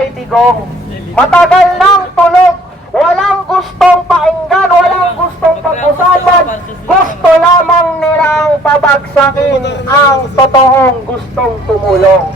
Tatay Digong. Matagal nang tulog, walang gustong pakinggan, walang gustong pag-usapan, gusto lamang nilang pabagsakin ang totoong gustong tumulong.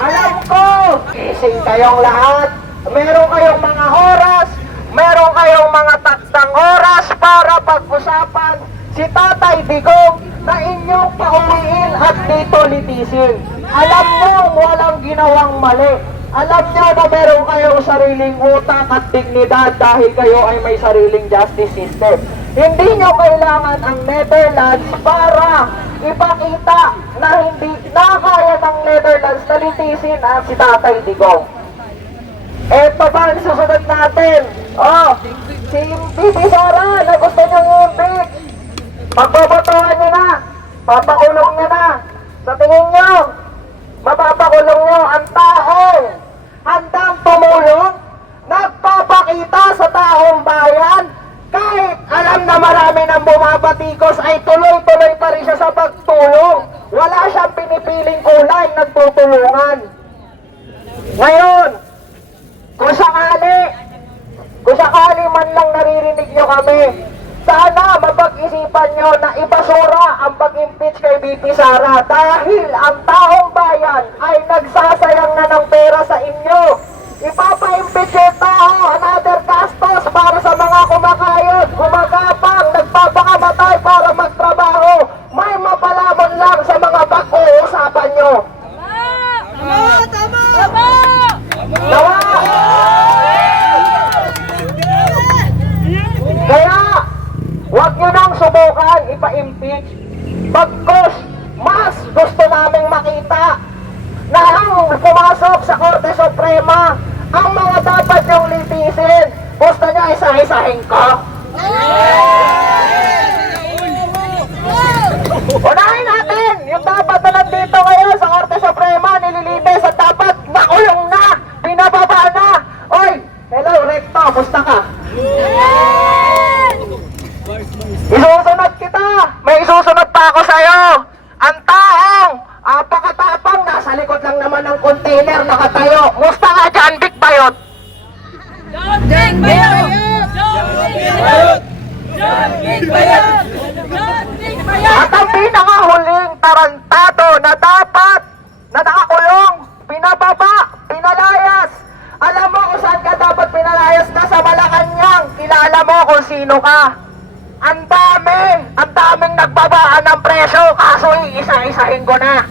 Alam ko, gising kayong lahat, meron kayong mga oras, meron kayong mga taktang oras para pag-usapan si Tatay Digong na inyong pauwiin at dito litisin. Alam nyo walang ginawang mali. Alam nyo na meron kayong sariling utak at dignidad dahil kayo ay may sariling justice system. Hindi nyo kailangan ang Netherlands para ipakita na hindi na kaya ng Netherlands na litisin ang si Tatay Digong. Eto ba ang susunod natin? Si BP Sara na gusto niyong i-impeach. Pagbabotohan niyo na, papakulong niyo na. Sa tingin niyo, mapapakulong niyo ang taong handang tumulong, nagpapakita sa taong bayan, kahit alam na marami nang bumabatikos ay tuloy-tuloy pa rin siya sa pagtulong. Wala siyang pinipiling kulay, nagtutulungan. Ngayon, kung sakali man lang naririnig nyo kami, sana mapag-isipan nyo na ibasura ang pag-impeach kay BP Sara dahil ang taong bayan ay nagsasayang na ng pera sa inyo. Ipapa-impeach yung tao, another gastos para sa mga kumakayod, gumagapang, nagpapakamatay para magtrabaho. May mapalaman lang sa mga pag-uusapan nyo. Tama! Kaya, huwag nyo nang subukan ipa-impeach. Pagkos, mas gusto naming makita na ang pumasok sa Korte Suprema, ang mga dapat nyong litisin. Gusto nyo isa-isahin ko? Unahin natin yung dapat na nandito ngayon sa Korte Suprema, nililitis at dapat nakulong na, binababa na. Oy, hello Recto, musta ka? Isusunod kita, may isusunod pa ako sa'yo. Ang taong pakatapang, nasa likod lang naman ng container nakatayo. Musta ka dyan, Big Bayot? John Big Bayot! John Big Bayot! John Big Bayot! John Big Bayot! At ang pinakahuling tarantado na dapat na nakakulong, pinababa, pinalayas. Alam mo kung saan ka dapat pinalayas ka? Sa Malacanang. Kilala mo kung sino ka. Ang daming nagbabaan ng presyo, kaso isa-isahin ko na.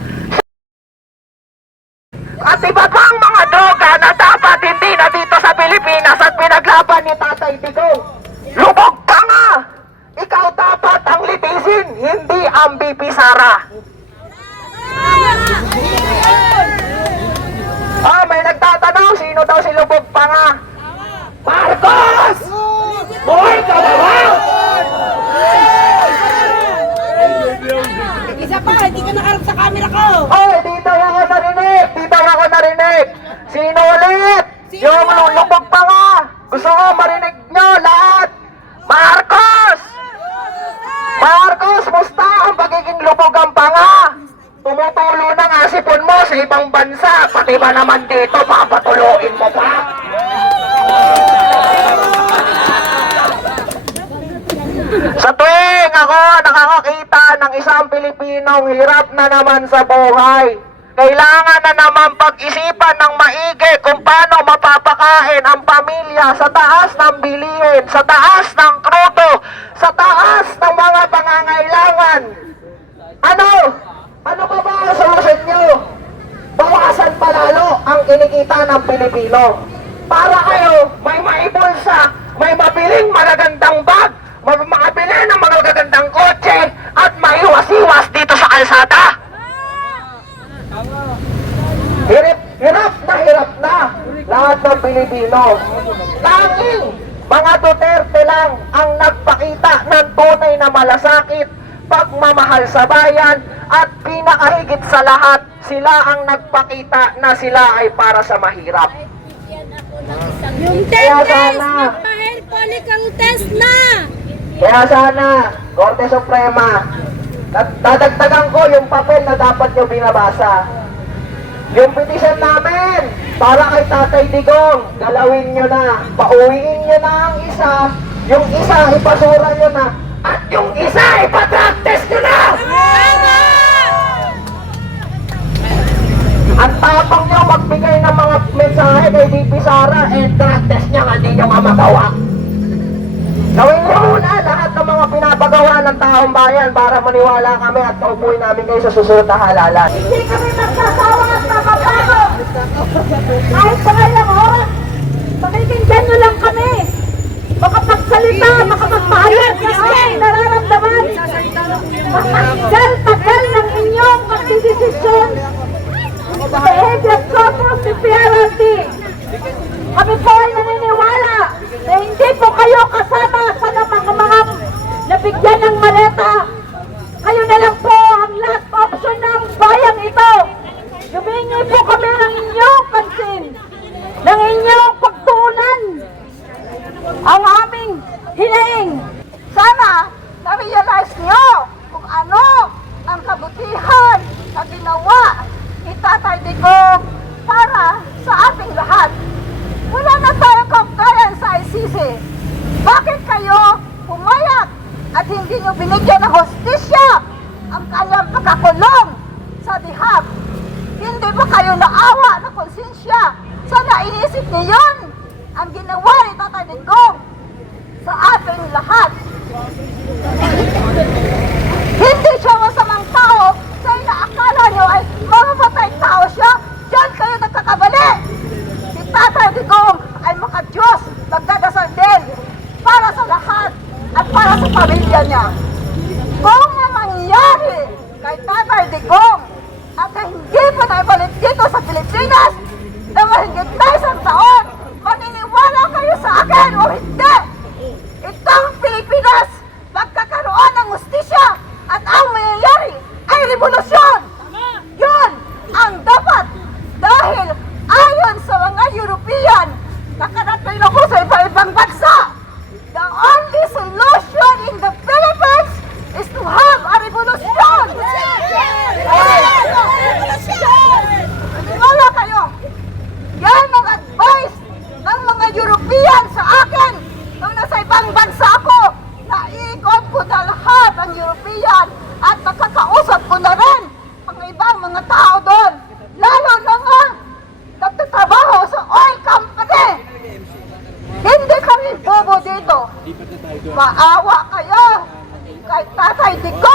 At iba pang mga droga na dapat hindi na dito sa Pilipinas at pinaglaban ni Tatay Digong. Lubog ka nga! Ikaw dapat ang litisin, hindi ang BP Sara. May nagtatanong, sino daw si Lubog pa nga? Marcos! Buhay ka ba ba? Isa pa, hindi ka nakarap sa camera ko! Hoy, dito ako narinig! Sino ulit? Yung Lubog pa nga! Gusto ko marinig nyo lahat! Marcos! Marcos, musta ang pagiging lubogang pa nga? Tumutulo na nga sipon mo sa ibang bansa, pati ba naman dito, papatuloyin mo pa? Sa tuwing ako nakakakita ng isang Pilipinong hirap na naman sa buhay, kailangan na naman pag-isipan ng maigi kung paano mapapakain ang pamilya sa taas ng bilihin, sa taas ng krudo, sa taas ng mga pangangailangan. Ano ba ang solusyon nyo? Bawasan palalo ang kinikita ng Pilipino. Para kayo may maibulsa, may mabiling magagandang bag, makabili ng mga magagandang kotse, at maiwas-iwas dito sa kalsada. Hirap na lahat ng Pilipino. Tanging mga Duterte lang ang nagpakita ng tunay na malasakit, pagmamahal sa bayan, at pinakahigit sa lahat, sila ang nagpakita na sila ay para sa mahirap. Yung 10 days, magpa-hair test na! Kaya sana, Korte Suprema, dadagdagan ko yung papel na dapat nyo binabasa. Yung petition namin, para kay Tatay Digong, galawin nyo na, pauwiin nyo na ang isa, yung isa ipasura nyo na, at yung isa ipatrap test nyo na! Ang tapang nyo magbigay ng mga mensahe kay DP Sara, drug test niya nga, hindi nyo nga magawa. Gawin nyo muna lahat ng mga pinapagawa ng taong bayan para maniwala kami at paupuin namin kayo sa susunod na halalan. Hindi kami magsasawa at mababago. Kahit sa kanyang oras, pakikinggan nyo lang kami. Makapagsalita, makapagpahayag sa aming nararamdaman. Matagal-tagal ng inyong magdidesisyon. Behavior Code si PRRD. Kami po ay naniniwala na hindi po kayo kasama sa mga nabigyan ng maleta. Kayo na lang po ang last option ng bayang ito. Humingi po kami ng inyong pansin, ng inyong pagtuunan. Ang aming hinaing, sana na-realize nyo kung ano ang kabutihan na ginawa ni Tatay Digong para sa ating lahat. Wala na tayong kaugnayan sa ICC. Bakit kayo pumayag at hindi nyo binigyan ng hostisya ang kanyang pagkakulong sa dihab? Hindi ba kayo naawa na konsensya? Sana inisip niyo yun ang ginawa ni Tatay Digong sa ating lahat. Hindi siya masamang tao sa inaakala nyo ay mamamatay tao siya. Diyan kayo nagkakabali. Si Tatay Digong ay maka-Diyos, magdadasal din para sa lahat at para sa pamilya niya. Kung mangyari kay Tatay Digong at hindi pa naibalik dito sa Pilipinas na mahigit na isang taon, maniniwala kayo sa akin o hindi? Itong Pilipinas magkakaroon ng hustisya at ang mangyayari ay revolusyon. Yun ang dapat dahil ayon sa mga European na kanatilo ko sa iba-ibang bansa, the only solution in the Philippines is to have a revolution. Wala kayo. Yan ang advice ng mga European sa akin nung nasa ibang bansa ako. Naikot ko na lahat ang European at nakakausap ko na rin ang ibang mga tao doon. Lalo na nga nagtatrabaho sa oil company. Hindi kami bobo dito. Maawa kayo kay Tatay Digong.